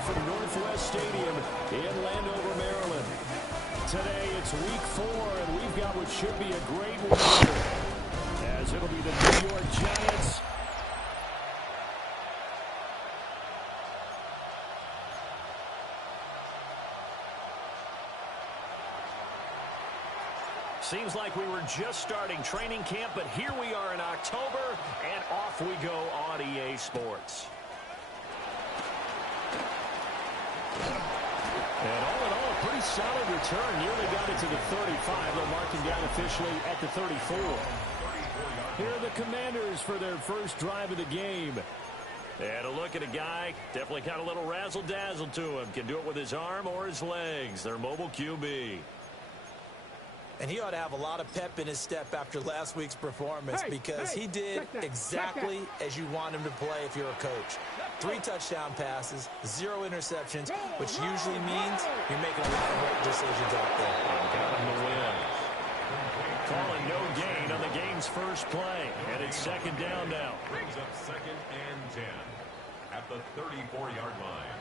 live from Northwest Stadium in Landover, Maryland. Today it's week 4, and we've got what should be a great one here, as it'll be the New York Giants Seems like we were just starting training camp, but here we are in October, and off we go on EA Sports. And all in all, a pretty solid return. Nearly got it to the 35. They'll mark him down officially at the 34. Here are the Commanders for their first drive of the game. And a look at a guy, definitely got a little razzle-dazzle to him. Can do it with his arm or his legs. Their mobile QB. And he ought to have a lot of pep in his step after last week's performance because he did exactly as you want him to play if you're a coach. 3 touchdown passes, 0 interceptions, which usually means you're making a lot of right decisions out there. Got him to win. Calling no gain on the game's first play. And it's second down now. Brings up 2nd and 10 at the 34-yard line.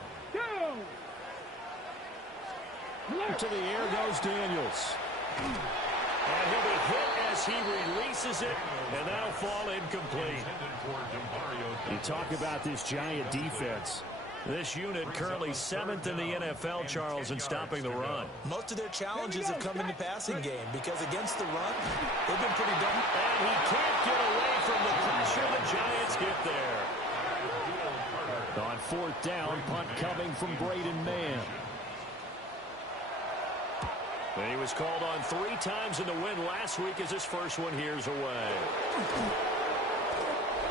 To the air goes Daniels. And he'll be hit as he releases it, and that'll fall incomplete. You talk about this Giant defense. This unit currently 7th in the NFL, Charles, in stopping the run. Most of their challenges have come in the passing game because against the run, they've been pretty dumb. And he can't get away from the pressure. The Giants get there. On 4th down, punt coming from Braden Mann. And he was called on 3 times in the win last week as his first one here's away.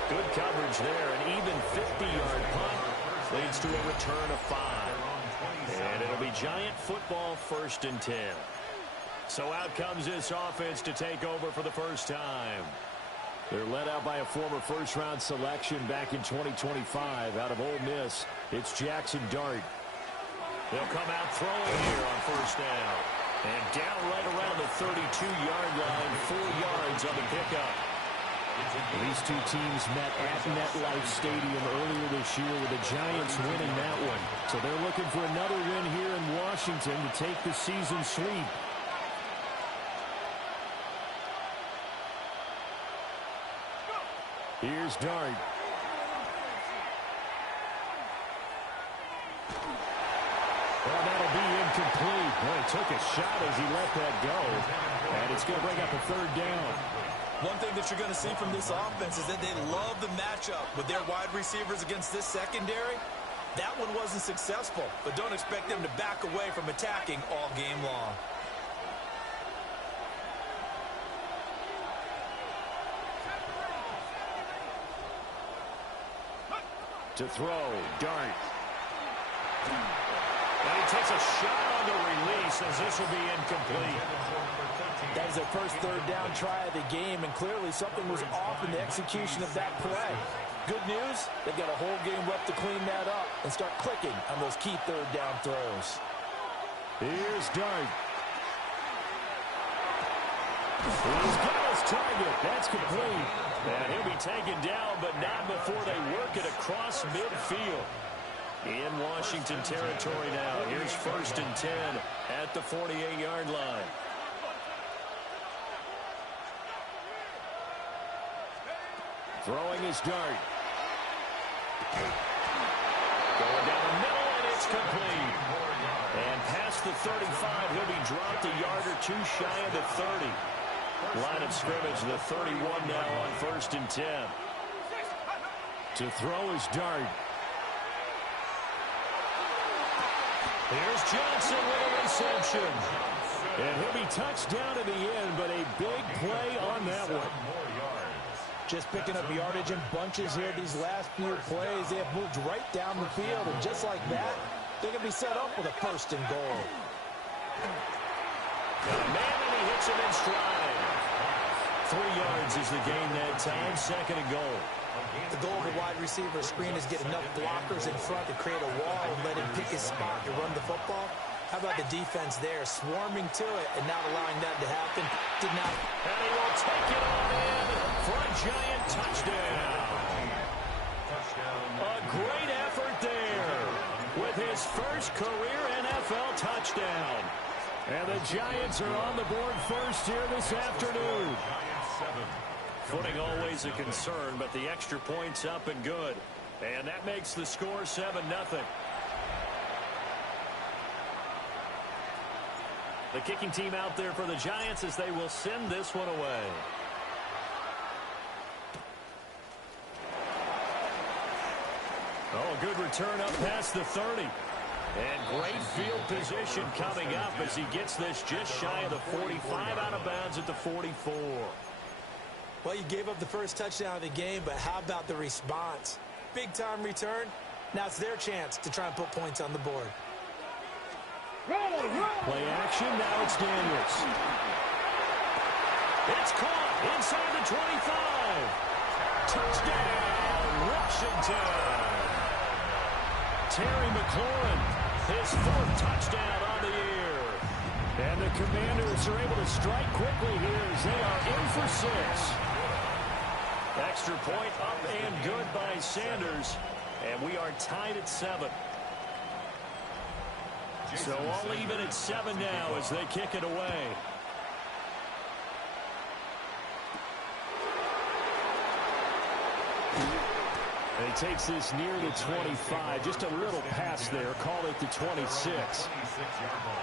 Good coverage there. An even 50-yard punt leads to a return of 5. And it'll be Giant football 1st and 10. So out comes this offense to take over for the first time. They're led out by a former first-round selection back in 2025 out of Ole Miss. It's Jackson Dart. They'll come out throwing here on 1st down. And down right around the 32-yard line, 4 yards on the pickup. These two teams met at MetLife Stadium earlier this year with the Giants winning that one. So they're looking for another win here in Washington to take the season sweep. Here's Dart. Well, that'll be incomplete. Well, he took a shot as he let that go. And it's going to bring up a 3rd down. One thing that you're going to see from this offense is that they love the matchup with their wide receivers against this secondary. That one wasn't successful, but don't expect them to back away from attacking all game long. To throw, Dart. And he takes a shot on the release as this will be incomplete. That was their first 3rd down try of the game, and clearly something was off in the execution of that play. Good news, they've got a whole game left to clean that up and start clicking on those key 3rd down throws. Here's Dart. He's got his target. That's complete. And he'll be taken down, but not before they work it across midfield. In Washington territory now. Here's 1st and 10 at the 48-yard line. Throwing his Dart. Going down the middle, and it's complete. And past the 35, he'll be dropped a yard or 2 shy of the 30. Line of scrimmage, the 31 now on 1st and 10. To throw his Dart. Here's Johnson with a reception. And he'll be touched down to the end, but a big play on that one. Just picking up yardage in bunches here these last few plays. They have moved right down the field, and just like that, they're going to be set up with a 1st and goal. Got a man, and he hits him in stride. 3 yards is the gain that time, 2nd and goal. The goal of a wide receiver screen is get enough blockers in front to create a wall and let him pick his spot to run the football. How about the defense there, swarming to it and not allowing that to happen? Did not. And he will take it on in for a Giant touchdown. A great effort there with his first career NFL touchdown. And the Giants are on the board first here this afternoon. Footing always a concern, but the extra point's up and good. And that makes the score 7-0. The kicking team out there for the Giants as they will send this one away. Oh, a good return up past the 30. And great field position coming up as he gets this just shy of the 45, out of bounds at the 44. Well, you gave up the first touchdown of the game, but how about the response? Big-time return. Now it's their chance to try and put points on the board. Play action, now it's Daniels. It's caught inside the 25. Touchdown, Washington. Terry McLaurin, his fourth touchdown on the year. And the Commanders are able to strike quickly here as they are in for 6. Extra point up and good by Sanders. And we are tied at 7. So all even at 7 now as they kick it away. And he takes this near the 25. Just a little pass there. Call it the 26.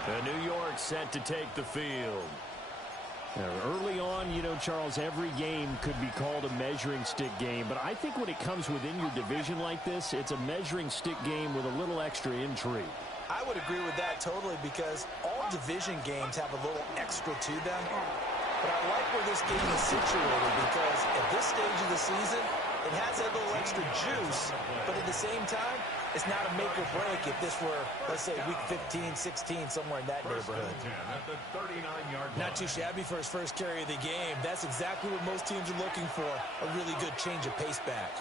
The New York set to take the field. Early on, you know, Charles, every game could be called a measuring stick game. But I think when it comes within your division like this, it's a measuring stick game with a little extra intrigue. I would agree with that totally because all division games have a little extra to them. But I like where this game is situated because at this stage of the season, it has a little extra juice, but at the same time, it's not a make or break if this were, let's say, week 15, 16, somewhere in that neighborhood. Not too shabby for his first carry of the game. That's exactly what most teams are looking for, a really good change of pace back.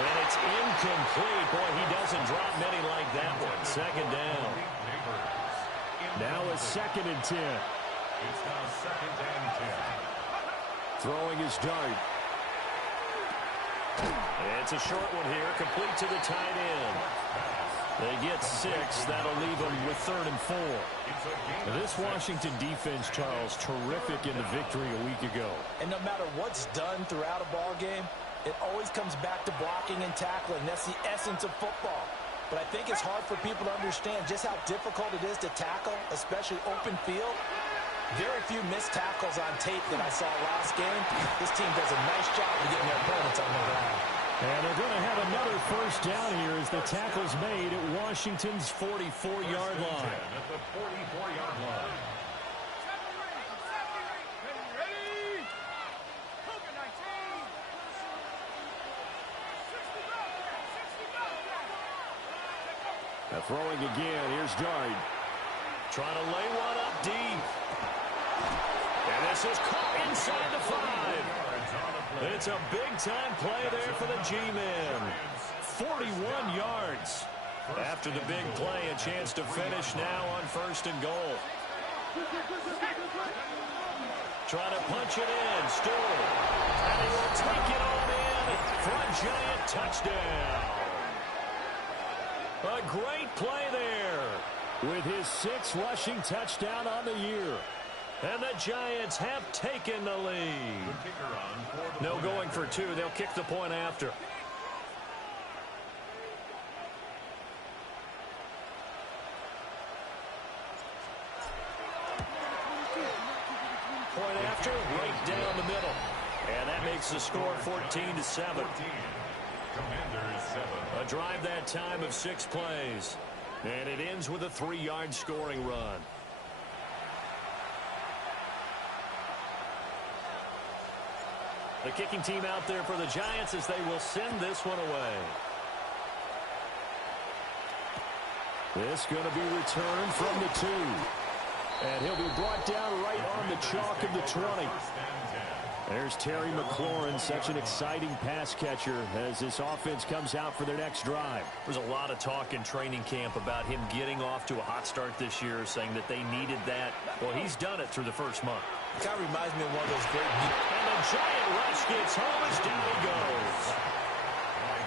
And it's incomplete. Boy, he doesn't drop many like that one. Second down. Now a 2nd and 10. It's now 2nd and 10. Throwing his dart. It's a short one here, complete to the tight end. They get 6. That'll leave them with 3rd and 4. This Washington defense, Charles, terrific in the victory a week ago. And no matter what's done throughout a ball game, it always comes back to blocking and tackling. That's the essence of football. But I think it's hard for people to understand just how difficult it is to tackle, especially open field. Very few missed tackles on tape that I saw last game. This team does a nice job of getting their opponents on the ground. And they're going to have another first down here as the tackle's made at Washington's 44-yard line. At the 44-yard line. Now throwing again. Here's Dart. Trying to lay one up deep. And this is caught inside the 5. It's a big-time play there for the G-men. 41 yards. After the big play, a chance to finish now on 1st and goal. Trying to punch it in. Still. And he will take it on in for a giant touchdown. A great play there with his 6th rushing touchdown on the year. And the Giants have taken the lead. No going for 2. They'll kick the point after. Point after, right down the middle. And that makes the score 14-7. A drive that time of 6 plays. And it ends with a 3-yard scoring run. The kicking team out there for the Giants as they will send this one away. This going to be returned from the 2. And he'll be brought down right on the chalk of the 20. There's Terry McLaurin, such an exciting pass catcher as this offense comes out for their next drive. There's a lot of talk in training camp about him getting off to a hot start this year, saying that they needed that. Well, he's done it through the first month. It kind of reminds me of one of those great... And the giant rush gets home as down he goes.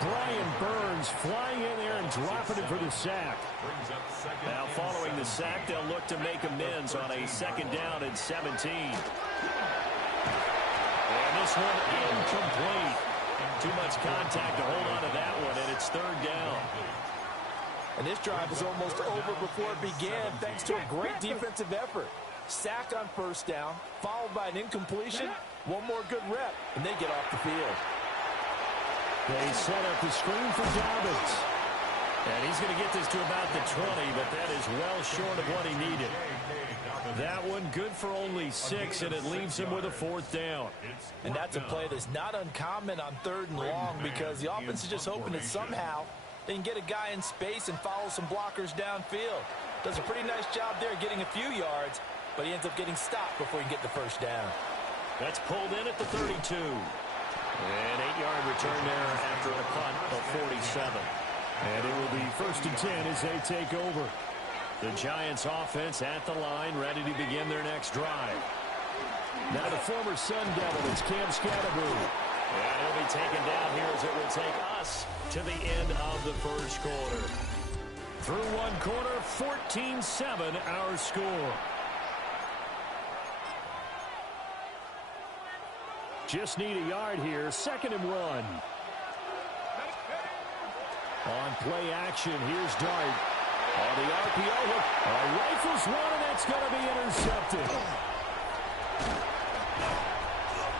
Brian Burns flying in there and dropping it for the sack. Now following the sack, they'll look to make amends on a second down and 17. And this one incomplete. Too much contact to hold on to that one, and it's third down. And this drive was almost over before it began thanks to a great defensive effort. Sack on first down, followed by an incompletion, one more good rep, and they get off the field. They set up the screen for Dobbins. And he's going to get this to about the 20, but that is well short of what he needed. That one good for only 6, and it leaves him with a fourth down. And that's a play that's not uncommon on third and long because the offense is just hoping that somehow they can get a guy in space and follow some blockers downfield. Does a pretty nice job there getting a few yards, but he ends up getting stopped before he can get the first down. That's pulled in at the 32. An 8-yard return there after a punt of 47. And it will be first and 10 as they take over. The Giants offense at the line, ready to begin their next drive. Now the former Sun Devil, it's Cam Scatterbrain. And he'll be taken down here as it will take us to the end of the first quarter. Through one quarter, 14-7 our score. Just need a yard here, 2nd and 1. On play action, here's Dart. On the RPO, rifles one, and that's going to be intercepted.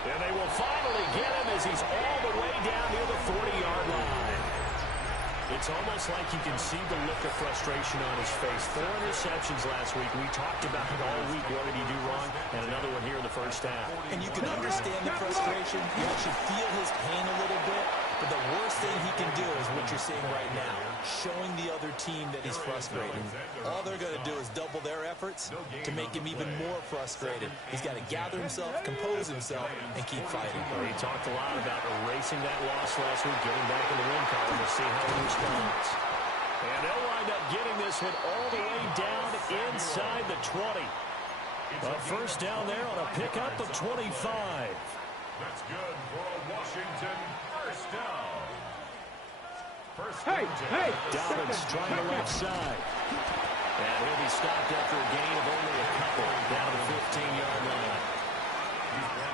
And they will finally get him as he's all the way down near the 40-yard line. It's almost like you can see the look of frustration on his face. 4 interceptions last week. We talked about it all week. What did he do wrong? And another one here in the first half. And you can understand the frustration. You actually feel his pain a little bit. But the worst thing he can do is what you're seeing right now, showing the other team that he's frustrated. All they're going to do is double their efforts to make him even more frustrated. He's got to gather himself, compose himself, and keep fighting. Well, he talked a lot about erasing that loss last week, getting back in the win column. We'll see how he responds. And they'll wind up getting this one all the way down inside the 20. A first down there on a pickup of 25. That's good for a Washington first down. Hey! Dobbins trying the left side. And he'll be stopped after a gain of only a couple down to the 15-yard line.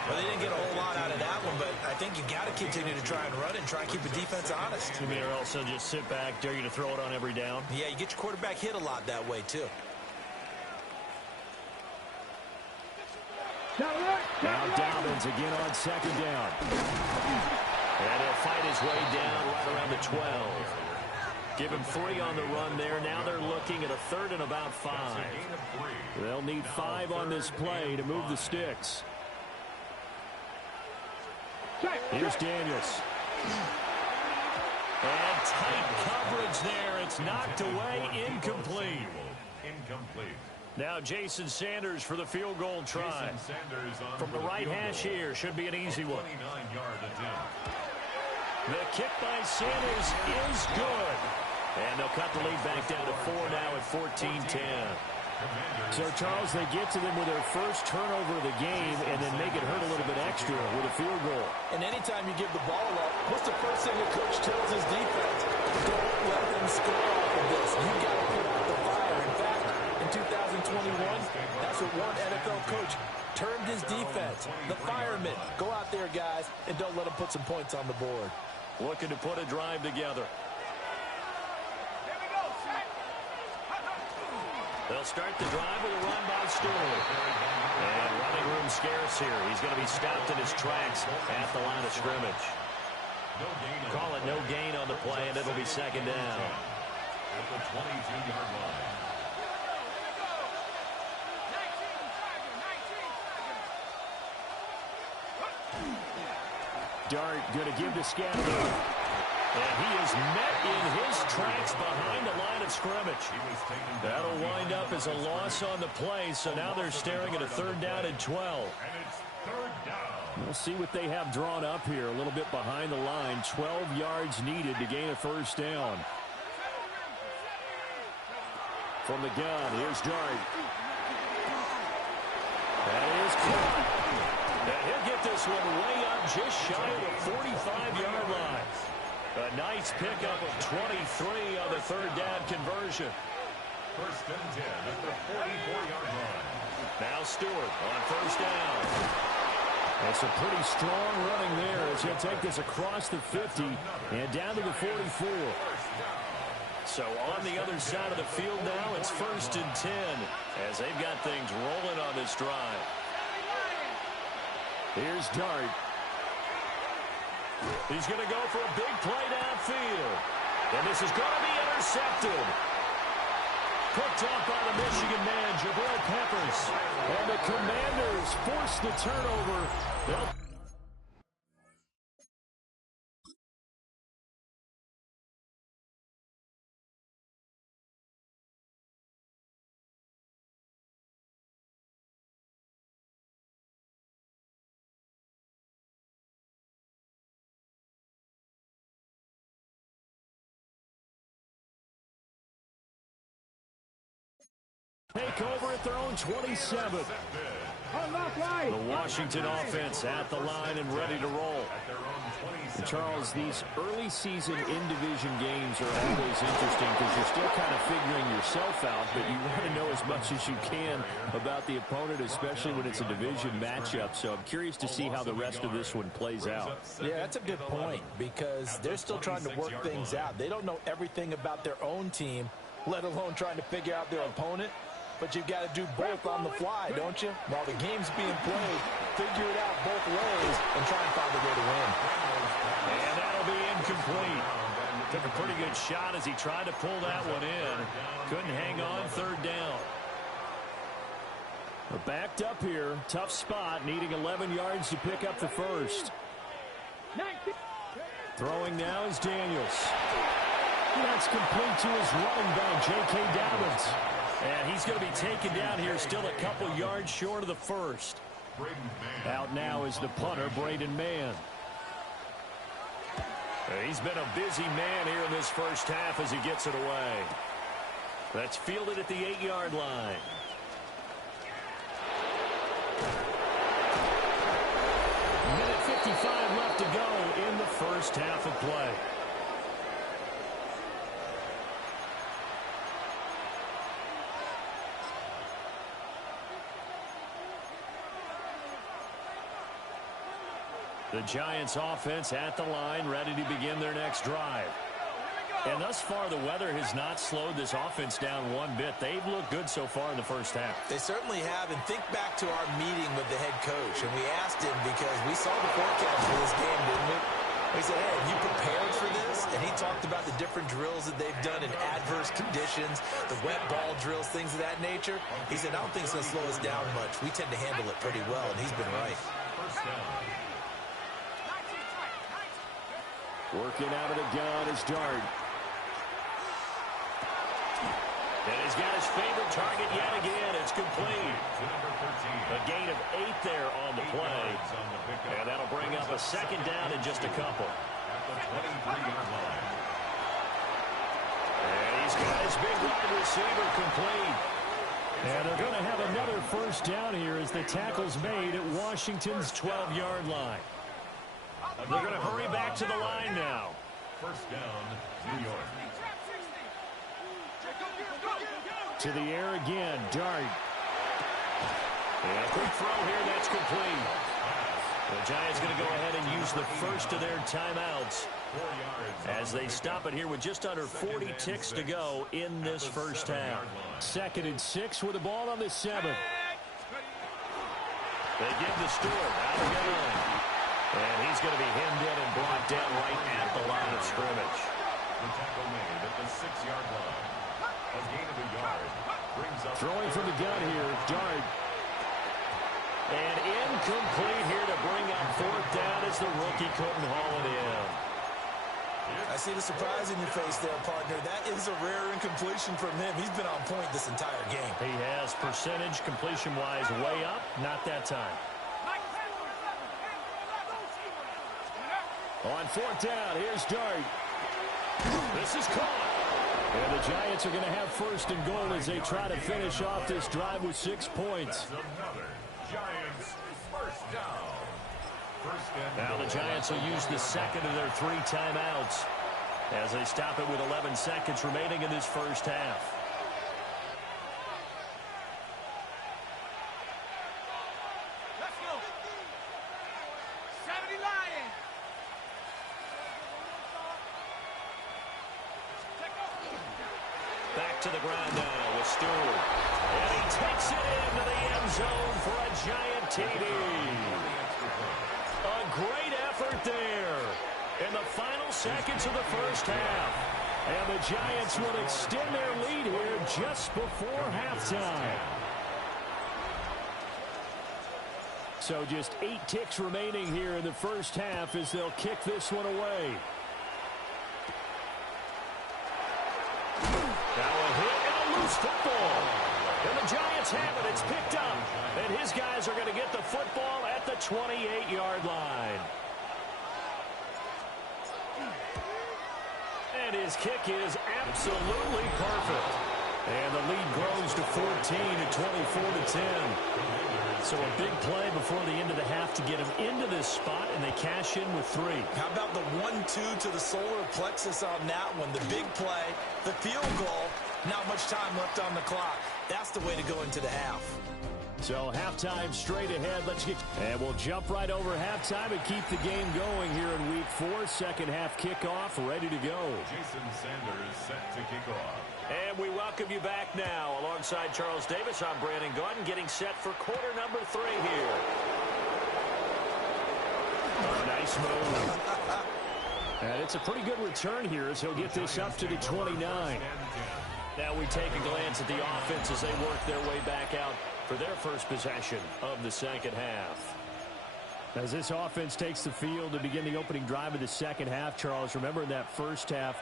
Well, they didn't get a whole lot out of that one, but I think you got to continue to try and run it and try and keep the defense honest. You mean, or also just sit back, dare you to throw it on every down? Yeah, you get your quarterback hit a lot that way, too. Now Dobbins again on 2nd down. And he'll fight his way down right around the 12. Give him 3 on the run there. Now they're looking at a 3rd and about 5. They'll need 5 on this play to move the sticks. Here's Daniels. And tight coverage there. It's knocked away, incomplete. Now Jason Sanders for the field goal try. From the right hash here, should be an easy one. The kick by Sanders is good. And they'll cut the lead back down to 4 now at 14-10. So, Charles, they get to them with their first turnover of the game and then make it hurt a little bit extra with a field goal. And anytime you give the ball up, what's the first thing the coach tells his defense? Don't let them score off of this. You've got to put out the fire. In fact, in 2021, that's what one NFL coach termed his defense. The firemen. Go out there, guys, and don't let them put some points on the board. Looking to put a drive together. They'll start the drive with a run by Stewart. And running room scarce here. He's going to be stopped in his tracks at the line of scrimmage. Call it no gain on the play, and it'll be 2nd down. At the 22-yard line. Dart going to give to Scatterbrain. And he is met in his tracks behind the line of scrimmage. That'll wind up as a loss on the play, so now they're staring at a 3rd down and 12. And it's 3rd down. We'll see what they have drawn up here. A little bit behind the line. 12 yards needed to gain a first down. From the gun, here's Dart. That is caught. And he'll get this one way up just shy of the 45-yard line. A nice pickup of 23 on the third down conversion. First and 10 at the 44-yard line. Now Stewart on first down. That's a pretty strong running there as he'll take this across the 50 and down to the 44. So on the other side of the field now, it's first and 10 as they've got things rolling on this drive. Here's Dart. He's going to go for a big play downfield. And this is going to be intercepted. Picked off by the Michigan man, Jabril Peppers. And the Commanders force the turnover. They'll take over at their own 27. The Washington offense at the line and ready to roll. And Charles, these early season in-division games are always interesting because you're still kind of figuring yourself out, but you want to know as much as you can about the opponent, especially when it's a division matchup. So I'm curious to see how the rest of this one plays out. Yeah, that's a good point because they're still trying to work things out. They don't know everything about their own team, let alone trying to figure out their opponent. But you've got to do both on the fly, don't you? While the game's being played, figure it out both ways and try and find a way to win. And that'll be incomplete. Took a pretty good shot as he tried to pull that one in. Couldn't hang on third down. We're backed up here. Tough spot, needing 11 yards to pick up the first. Throwing now is Daniels. That's complete to his running back, J.K. Dobbins. And he's going to be taken down here, still a couple yards short of the first. Out now is the punter, Braden Mann. He's been a busy man here in this first half as he gets it away. That's fielded at the 8-yard line. Minute 55 left to go in the first half of play. The Giants offense at the line, ready to begin their next drive. And thus far, the weather has not slowed this offense down one bit. They've looked good so far in the first half. They certainly have. And think back to our meeting with the head coach. And we asked him because we saw the forecast for this game, didn't we? We said, hey, have you prepared for this? And he talked about the different drills that they've done in adverse conditions, the wet ball drills, things of that nature. He said, I don't think it's going to slow us down much. We tend to handle it pretty well, and he's been right. First down. Working out of the gun is Dart. And he's got his favorite target yet again. It's complete. A gain of 8 there on the play. And that'll bring up a second down in just a couple. At the 23-yard line. And he's got his big wide receiver complete. And they're going to have another first down here as the tackle's made at Washington's 12-yard line. They're going to hurry back to the line now. First down, New York. To the air again, Dart. And a quick throw here, that's complete. The Giants going to go ahead and use the first of their timeouts as they stop it here with just under 40 ticks to go in this first half. 2nd and 6 with the ball on the 7. They give the Stewart out of the gun. And he's going to be hemmed in and brought down right at the line of scrimmage. The tackle made at the 6-yard line. A gain of a yard. Brings up Throwing from the gun here, Dart. And incomplete here to bring up fourth down as the rookie couldn't haul it in. I see the surprise in your face there, partner. That is a rare incompletion from him. He's been on point this entire game. He has percentage completion-wise way up. Not that time. On fourth down, here's Dart. This is caught. And the Giants are going to have first and goal as they try to finish off this drive with 6 points. That's another Giants first down. Now the Giants will use the second of their 3 timeouts as they stop it with 11 seconds remaining in this first half. Let's go. 70 Lions. Back to the ground now with Stewart. And he takes it into the end zone for a Giant TD. A great effort there in the final seconds of the first half. And the Giants will extend their lead here just before halftime. So just 8 ticks remaining here in the first half as they'll kick this one away. Now a hit and a loose football. And the Giants have it. It's picked up. And his guys are going to get the football at the 28-yard line. And his kick is absolutely perfect. And the lead grows to 14 at 24-10. So a big play before the end of the half to get him into this spot, and they cash in with 3. How about the 1-2 to the solar plexus on that one? The big play, the field goal, not much time left on the clock. That's the way to go into the half. So halftime straight ahead. And we'll jump right over halftime and keep the game going here in week 4. Second half kickoff ready to go. Jason Sanders set to kick off. And we welcome you back now. Alongside Charles Davis, I'm Brandon Gaudin, getting set for quarter number 3 here. Oh, nice move. And it's a pretty good return here as he'll get this up to the 29. Now we take a glance at the offense as they work their way back out for their first possession of the second half. As this offense takes the field to begin the opening drive of the second half, Charles, remember in that first half,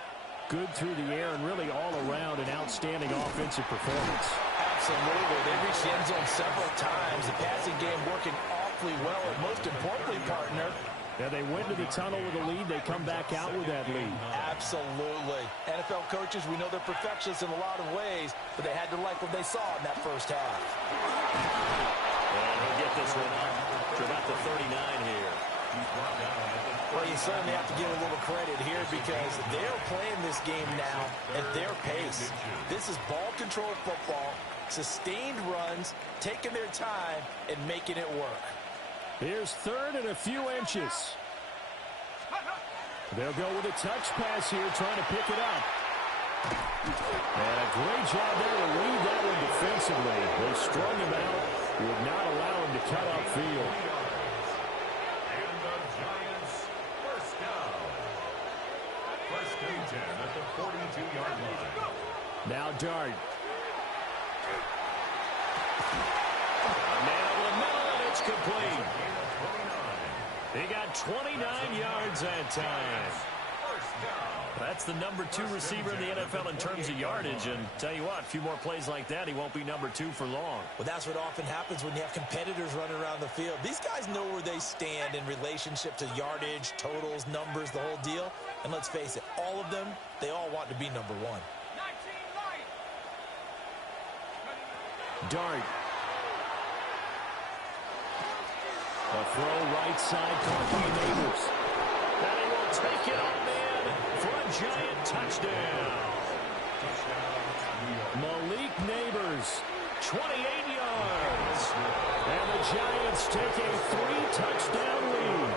good through the air and really all around an outstanding offensive performance. Absolutely. They reached the end zone several times. The passing game working awfully well. And most importantly, partner, yeah, they went to the tunnel with a lead. They come back out with that lead. Absolutely. NFL coaches, we know they're perfectionists in a lot of ways, but they had to like what they saw in that first half. And he'll get this one up to about the 39 here. Well, you certainly have to give a little credit here because they're playing this game now at their pace. This is ball control football, sustained runs, taking their time, and making it work. Here's third and a few inches. They'll go with a touch pass here, trying to pick it up. And a great job there to read that one defensively. They strung him out, would not allow him to cut upfield. And the Giants first down. First and 10 at the 42-yard line. Now Dart. A man over the middle, and it's complete. He got 29 yards that time. That's the number 2 receiver in the NFL in terms of yardage. And tell you what, a few more plays like that, he won't be number 2 for long. Well, that's what often happens when you have competitors running around the field. These guys know where they stand in relationship to yardage, totals, numbers, the whole deal. And let's face it, all of them, they all want to be number 1. Dart. A throw right side, caught by Neighbors. And he will take it on in for a Giant touchdown. Malik Neighbors, 28 yards. and the Giants take a 3-touchdown lead.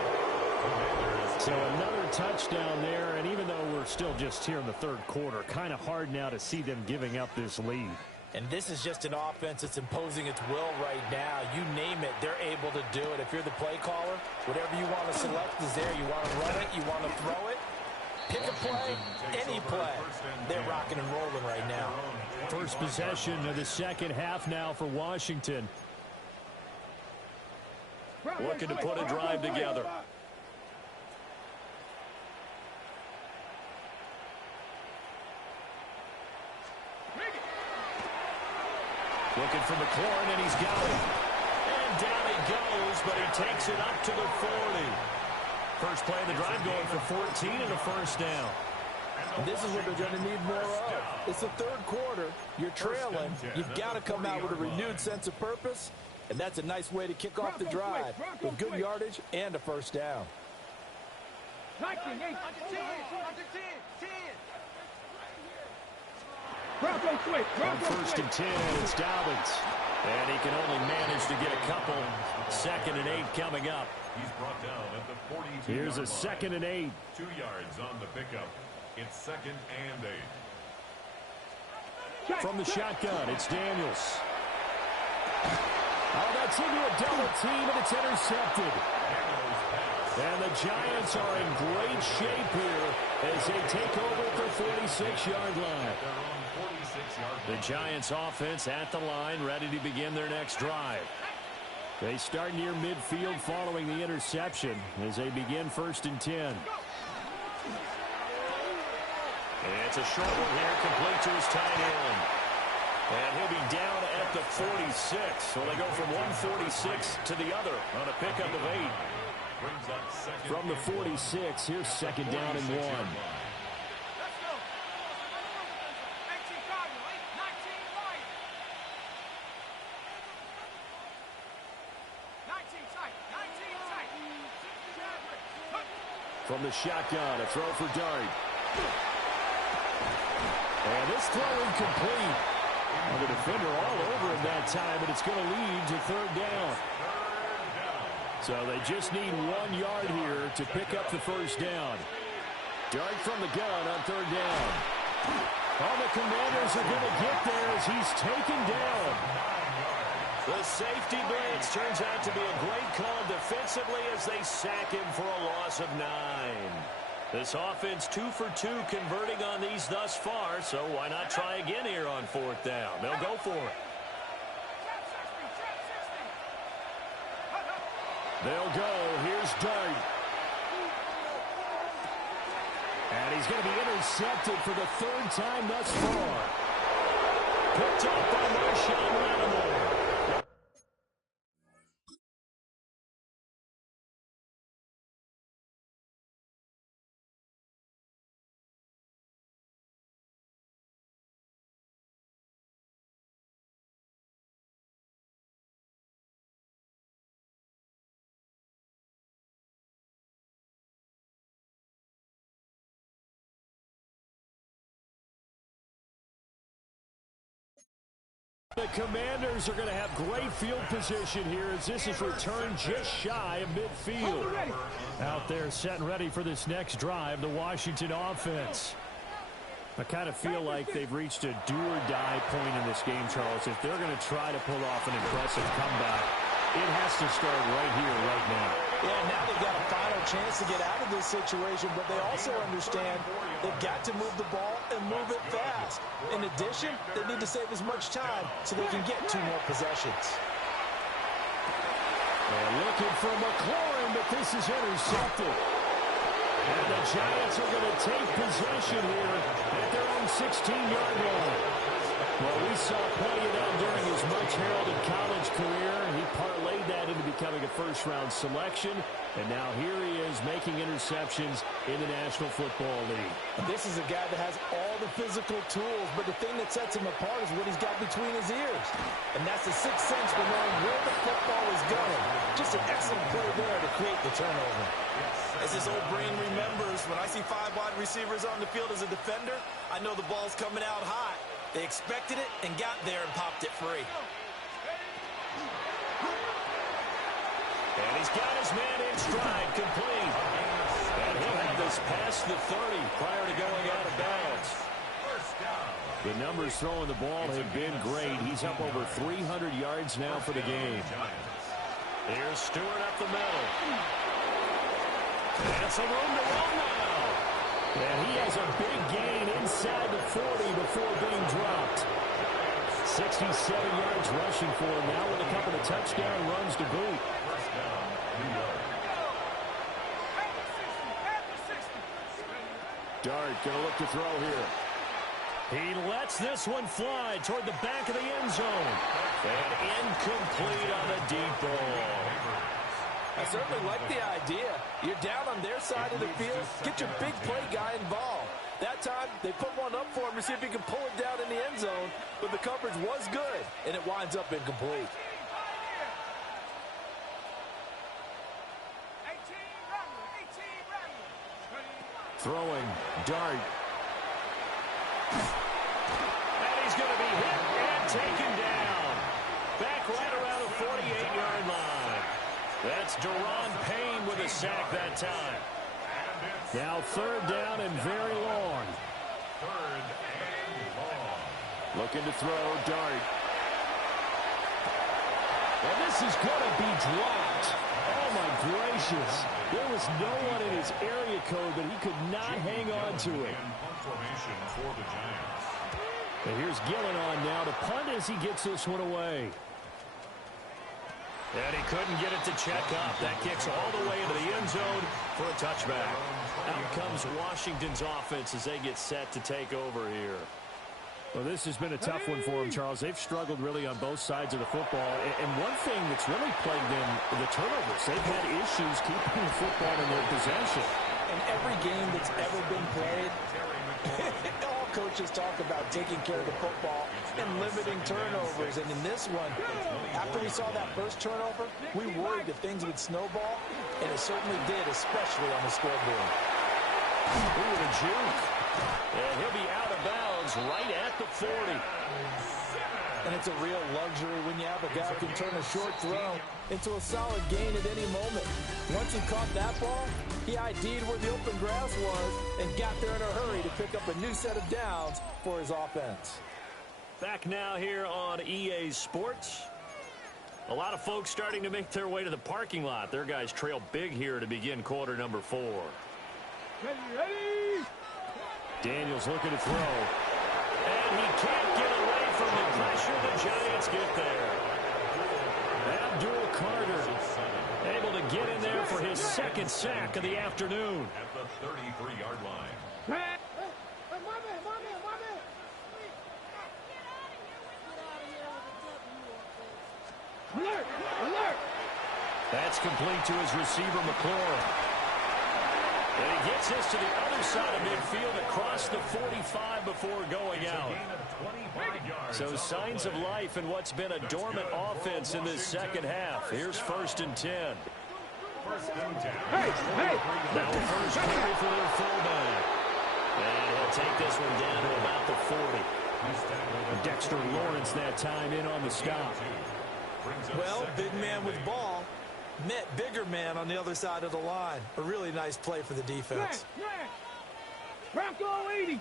So another touchdown there, and even though we're still just here in the third quarter, kind of hard now to see them giving up this lead. And this is just an offense that's imposing its will right now. You name it, they're able to do it. If you're the play caller, whatever you want to select is there. You want to run it, you want to throw it. Pick a play, any play. They're rocking and rolling right now. First possession of the second half now for Washington. Looking to put a drive together. Looking for McLaurin, and he's got it. And down he goes, but he takes it up to the 40. First play of the drive going for 14 and a first down. And this is what they're going to need more of. It's the third quarter. You're trailing. You've got to come out with a renewed sense of purpose, and that's a nice way to kick off the drive with good yardage and a first down. 19, 8, under 10, under 10, 10. On first and 10, it's Dobbins. And he can only manage to get a couple. 2nd and 8 coming up. He's brought down at the 42. Here's a 2nd and 8. 2 yards on the pickup. It's 2nd and 8. From the shotgun, it's Daniels. Oh, that's into a double team, and it's intercepted. And the Giants are in great shape here as they take over at their 46-yard line. The Giants offense at the line, ready to begin their next drive. They start near midfield following the interception as they begin 1st and 10. It's a short one here, complete to his tight end. And he'll be down at the 46. So they go from 146 to the other on a pickup of 8. From the 46, here's 2nd down and 1. Let's go. 18 Cardinal, 19 Lion. 19 tight, 19 tight. From the shotgun, a throw for Dart. And this throw incomplete. Well, the defender all over him that time, but it's going to lead to 3rd down. So they just need 1 yard here to pick up the first down. Dart from the gun on 3rd down. Oh, the Commanders are going to get there as he's taken down. The safety blitz turns out to be a great call defensively as they sack him for a loss of 9. This offense 2 for 2 converting on these thus far, so why not try again here on 4th down? They'll go for it. They'll go. Here's Dart. And he's going to be intercepted for the 3rd time thus far. Picked up by Marshawn Lattimore. The Commanders are going to have great field position here as this is returned just shy of midfield. Out there set and ready for this next drive, the Washington offense. I kind of feel like they've reached a do-or-die point in this game, Charles. If they're going to try to pull off an impressive comeback, it has to start right here, right now. Yeah, now they've got a final chance to get out of this situation, but they also understand they've got to move the ball and move it fast. In addition, they need to save as much time so they can get 2 more possessions. They're looking for McLaurin, but this is intercepted. And the Giants are going to take possession here at their own 16-yard line. Well, we saw plenty of that during his much-heralded college career. He parlayed that into becoming a first-round selection. And now here he is making interceptions in the National Football League. This is a guy that has all the physical tools, but the thing that sets him apart is what he's got between his ears. And that's the sixth sense for knowing where the football is going. Just an excellent play there to create the turnover. As his old brain remembers, when I see 5 wide receivers on the field as a defender, I know the ball's coming out hot. They expected it and got there and popped it free. And he's got his man in stride, complete. And he'll have this past the 30 prior to going out of bounds. The numbers throwing the ball have been great. He's up over 300 yards now for the game. Here's Stewart up the middle. And some room to run now. And he has a big gain inside the 40 before being dropped. 67 yards rushing for him now with a couple of touchdown runs to boot. Dart going to look to throw here. He lets this one fly toward the back of the end zone. And incomplete on a deep ball. I certainly like the idea. You're down on their side of the field. Get your big play guy involved. That time, they put one up for him to see if he can pull it down in the end zone, but the coverage was good, and it winds up incomplete. Throwing, dart. And he's going to be hit and taken down. Back right around the 48-yard line. That's Daron Payne with a sack that time. Now third down and very long. Third and long. Looking to throw, dart. And this is going to be dropped. Oh, my gracious. There was no one in his area code, but he could not hang on to it. Formation for the Giants. And here's Gillen on now to punt as he gets this one away. And he couldn't get it to check up. That kicks all the way into the end zone for a touchback. Out comes Washington's offense as they get set to take over here. Well, this has been a tough one for them, Charles. They've struggled really on both sides of the football. And one thing that's really plagued them, the turnovers. They've had issues keeping the football in their possession. In every game that's ever been played, all coaches talk about taking care of the football and limiting turnovers. And in this one, after we saw that first turnover, we worried that things would snowball, and it certainly did, especially on the scoreboard. Ooh, the juke. And he'll be out of bounds right at the 40. And it's a real luxury when you have a guy who can turn a short throw into a solid gain at any moment. Once he caught that ball, he ID'd where the open grass was and got there in a hurry to pick up a new set of downs for his offense. Back now here on EA Sports. A lot of folks starting to make their way to the parking lot. Their guys trail big here to begin quarter number 4. Ready? Daniels looking to throw. And he can't get away from the pressure. The Giants get there. Abdul Carter able to get in there for his second sack of the afternoon. At the 33-yard line. Alert! Alert! That's complete to his receiver, McLaurin. And he gets this to the other side of midfield across the 45 before going out. So signs of life in what's been a dormant offense in this second half. Here's 1st and 10. Hey! Now a first carry for their fullback. And he'll take this one down to about the 40. Dexter Lawrence that time in on the stop. Well, big man with ball met bigger man on the other side of the line. A really nice play for the defense. Bronco 80.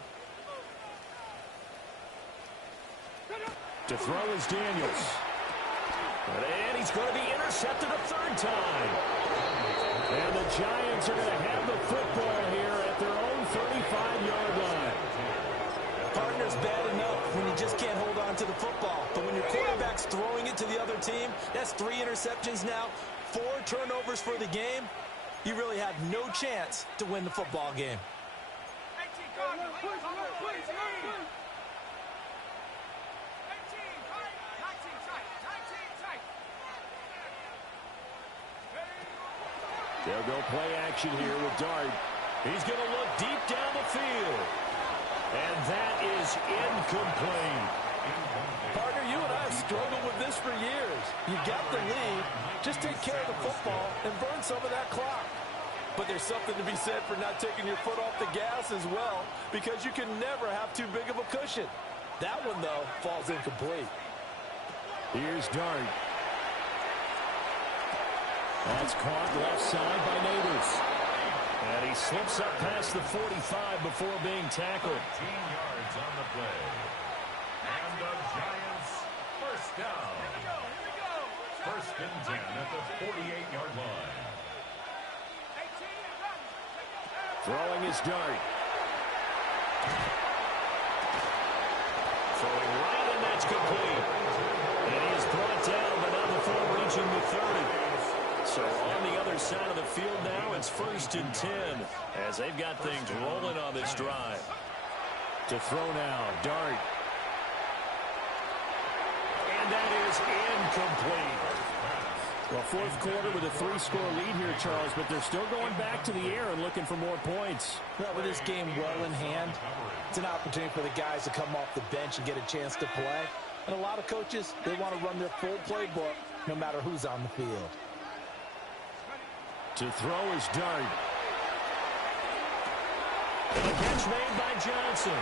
To throw is Daniels. And he's going to be intercepted a third time. And the Giants are going to have the football here at their own 35-yard line. Partner's bad enough when you just can't hold on to the football. But when your quarterback's throwing it to the other team, that's 3 interceptions now, 4 turnovers for the game. You really have no chance to win the football game. They'll go play action here with Dart. He's going to look deep down the field. And that is incomplete. Partner, you and I have struggled with this for years. You got the lead. Just take care of the football and burn some of that clock. But there's something to be said for not taking your foot off the gas as well, because you can never have too big of a cushion. That one, though, falls incomplete. Here's Dart. That's caught left side by Neighbors. And he slips up past the 45 before being tackled. 15 yards on the play. And the Giants first down. First and 10 at the 48-yard line. Throwing his Dart. Throwing right, and that's complete. And he is brought down, but not before reaching the 30. So on the other side of the field now, it's 1st and 10 as they've got things rolling on this drive. To throw now, Dart. And that is incomplete. Well, fourth quarter with a 3-score lead here, Charles, but they're still going back to the air and looking for more points. Well, with this game well in hand, it's an opportunity for the guys to come off the bench and get a chance to play. And a lot of coaches, they want to run their full playbook no matter who's on the field. To throw is Dart. And a catch made by Johnson.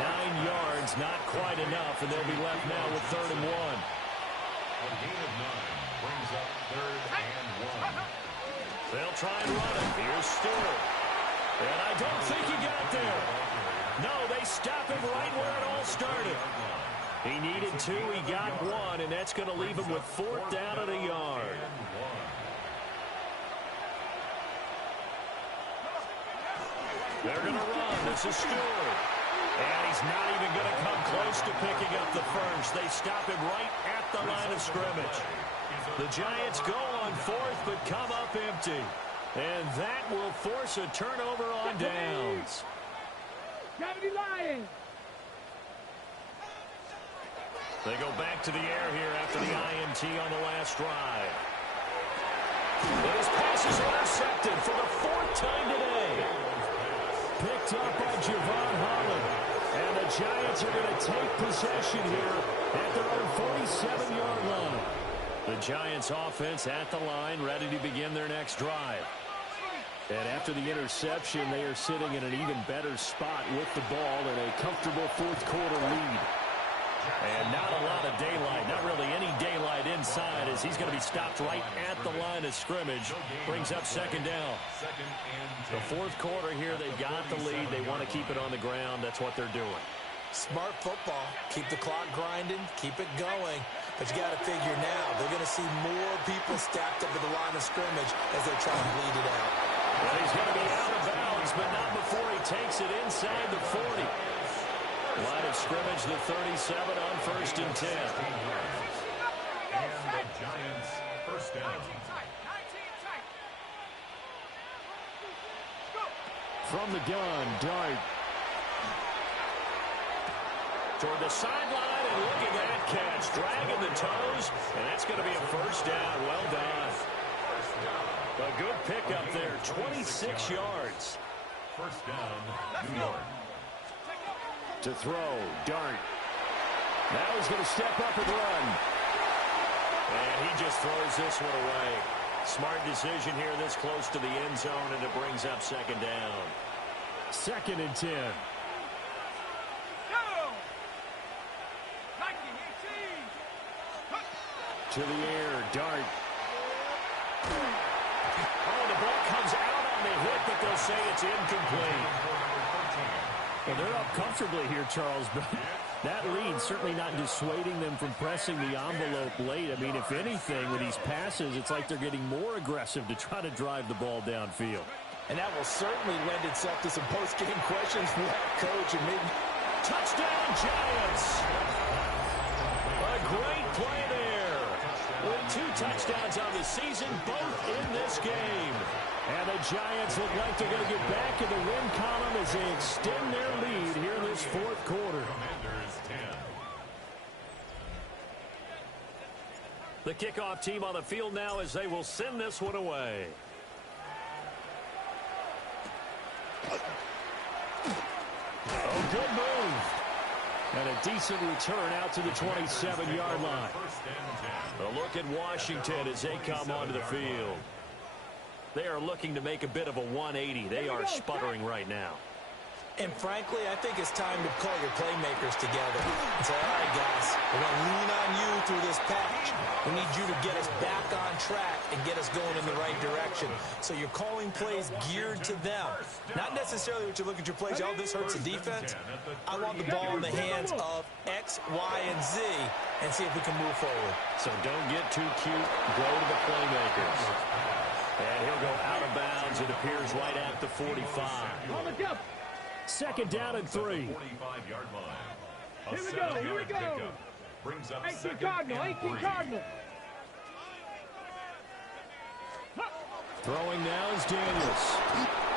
9 yards, not quite enough, and they'll be left now with 3rd and 1. A gain of 9 brings up 3rd and 1. They'll try and run it. Here's Stewart. And I don't think he got there. No, they stop him right where it all started. He needed 2, he got 1, and that's going to leave him with 4th down and a yard. They're going to run. This is Stewart. And he's not even going to come close to picking up the first. They stop him right at the line of scrimmage. The Giants go on 4th, but come up empty. And that will force a turnover on downs. They go back to the air here after the INT on the last drive. And his pass is intercepted for the 4th time today. Picked up by Javon Holland. And the Giants are going to take possession here at their own 47-yard line. The Giants offense at the line, ready to begin their next drive. And after the interception, they are sitting in an even better spot with the ball in a comfortable 4th quarter lead. And not a lot of daylight, not really any daylight inside, as he's going to be stopped right at the line of scrimmage. Brings up 2nd down. The 4th quarter here, they've got the lead. They want to keep it on the ground. That's what they're doing. Smart football. Keep the clock grinding. Keep it going. But you got to figure now, they're going to see more people stacked up at the line of scrimmage as they try and bleed it out. Well, he's going to be out of bounds, but not before he takes it inside the 40. Line of scrimmage, the 37 on 1st and 10. And the Giants 1st down. From the gun, Dart. Toward the sideline, and look at that catch. Dragging the toes, and that's going to be a 1st down. Well done. A good pickup there, 26 yards. 1st down, New York. To throw, Dart. Now he's going to step up and run. And he just throws this one away. Smart decision here this close to the end zone, and it brings up 2nd down. 2nd and 10. To the air, Dart. Oh, the ball comes out on the hit, but they'll say it's incomplete. Well, they're up comfortably here, Charles, but that lead certainly not dissuading them from pressing the envelope late. I mean, if anything, with these passes, it's like they're getting more aggressive to try to drive the ball downfield. And that will certainly lend itself to some post-game questions for that coach. And maybe touchdown, Giants! A great play there. With 2 touchdowns on the season, both in this game. And the Giants look like they're going to get back in the win column as they extend their lead here in this 4th quarter. The kickoff team on the field now as they will send this one away. Oh, good move. And a decent return out to the 27-yard line. A look at Washington as they come onto the field. They are looking to make a bit of a 180. They are sputtering right now. And frankly, I think it's time to call your playmakers together and say, all right, guys, we're going to lean on you through this patch. We need you to get us back on track and get us going in the right direction. So you're calling plays geared to them. Not necessarily what you look at your plays, oh, this hurts the defense. I want the ball in the hands of X, Y, and Z and see if we can move forward. So don't get too cute. Go to the playmakers. And he'll go out of bounds, it appears, right at the 45. 2nd down and 3. 45-yard line. Here we go. Brings up 18 Cardinal. Throwing now is Daniels.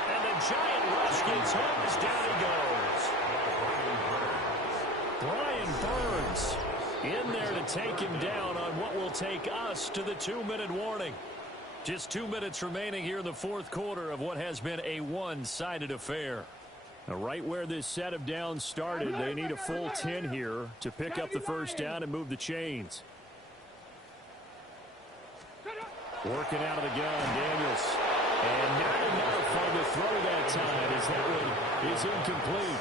And the giant rush gets home as down he goes. Brian Burns. in there to take him down on what will take us to the 2-minute warning. Just 2 minutes remaining here in the fourth quarter of what has been a one-sided affair. Now, right where this set of downs started, they need a full 10 here to pick up the first down and move the chains. Working out of the gun, Daniels. And not enough on the throw that time as that one is incomplete.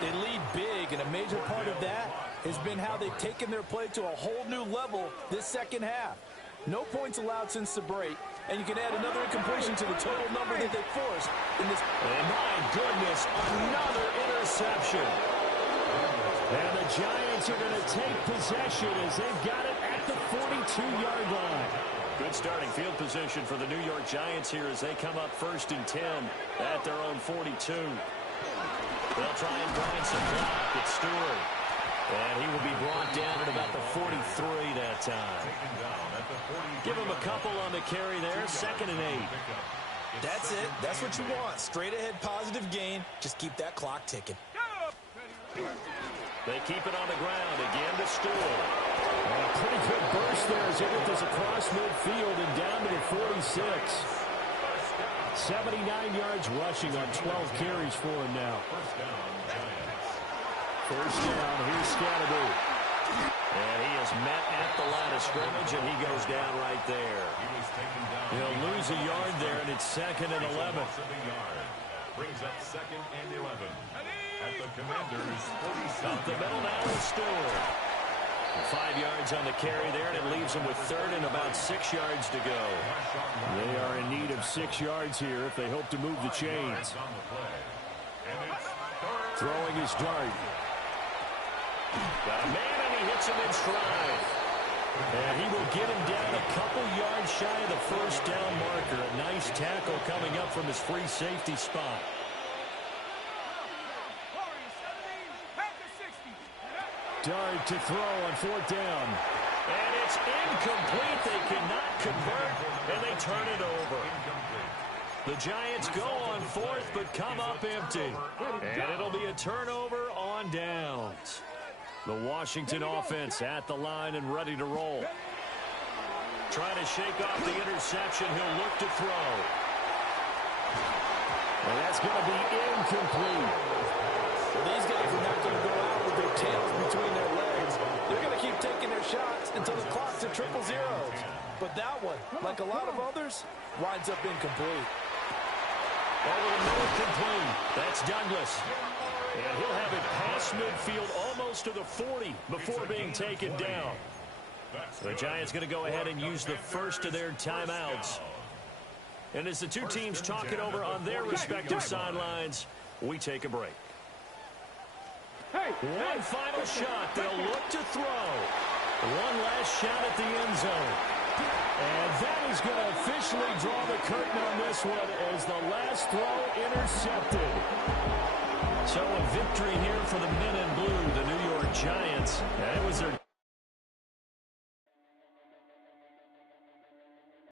They lead big, and a major part of that has been how they've taken their play to a whole new level this second half. No points allowed since the break, and you can add another incompletion to the total number that they forced in this. And my goodness, another interception. And the Giants are going to take possession as they've got it at the 42-yard line. Good starting field position for the New York Giants here as they come up 1st and 10 at their own 42. They'll try and grind some clock. It's Stewart. And he will be brought down at about the 43 that time. Give him a couple on the carry there. 2nd and 8. That's it. That's what you want. Straight ahead positive gain. Just keep that clock ticking. They keep it on the ground. Again to Stewart. And a pretty good burst there as he hit this across midfield and down to the 46. 79 yards rushing on 12 carries for him now. First down, here's Scatterby. And he is met at the line of scrimmage, and he goes down right there. He'll lose a yard there, and it's 2nd and 11. Brings up 2nd and 11. At the Commanders' 47. Up the middle now with Stewart. 5 yards on the carry there, and it leaves him with 3rd and about 6 yards to go. They are in need of 6 yards here if they hope to move the chains. Throwing his dart. Got a man, and he hits him in stride. And he will get him down a couple yards shy of the first down marker. A nice tackle coming up from his free safety spot. Dart to throw on 4th down. And it's incomplete. They cannot convert, and they turn it over. The Giants go on 4th, but come up empty. And it'll be a turnover on downs. The Washington offense at the line and ready to roll. Trying to shake off the interception. He'll look to throw. And that's going to be incomplete. Well, these guys are not going to go out with their tails between their legs. They're going to keep taking their shots until the clock's at 000. But that one, like a lot of others, winds up incomplete. Over the middle, complete. That's Douglas. And he'll have it past midfield almost to the 40 before being taken down. The Giants going to go ahead and use the first of their timeouts. And as the two teams talk it over on their respective sidelines, we take a break. One final shot. They'll look to throw. One last shot at the end zone. And that is going to officially draw the curtain on this one as the last throw intercepted. So a victory here for the men in blue, the New York Giants. That was their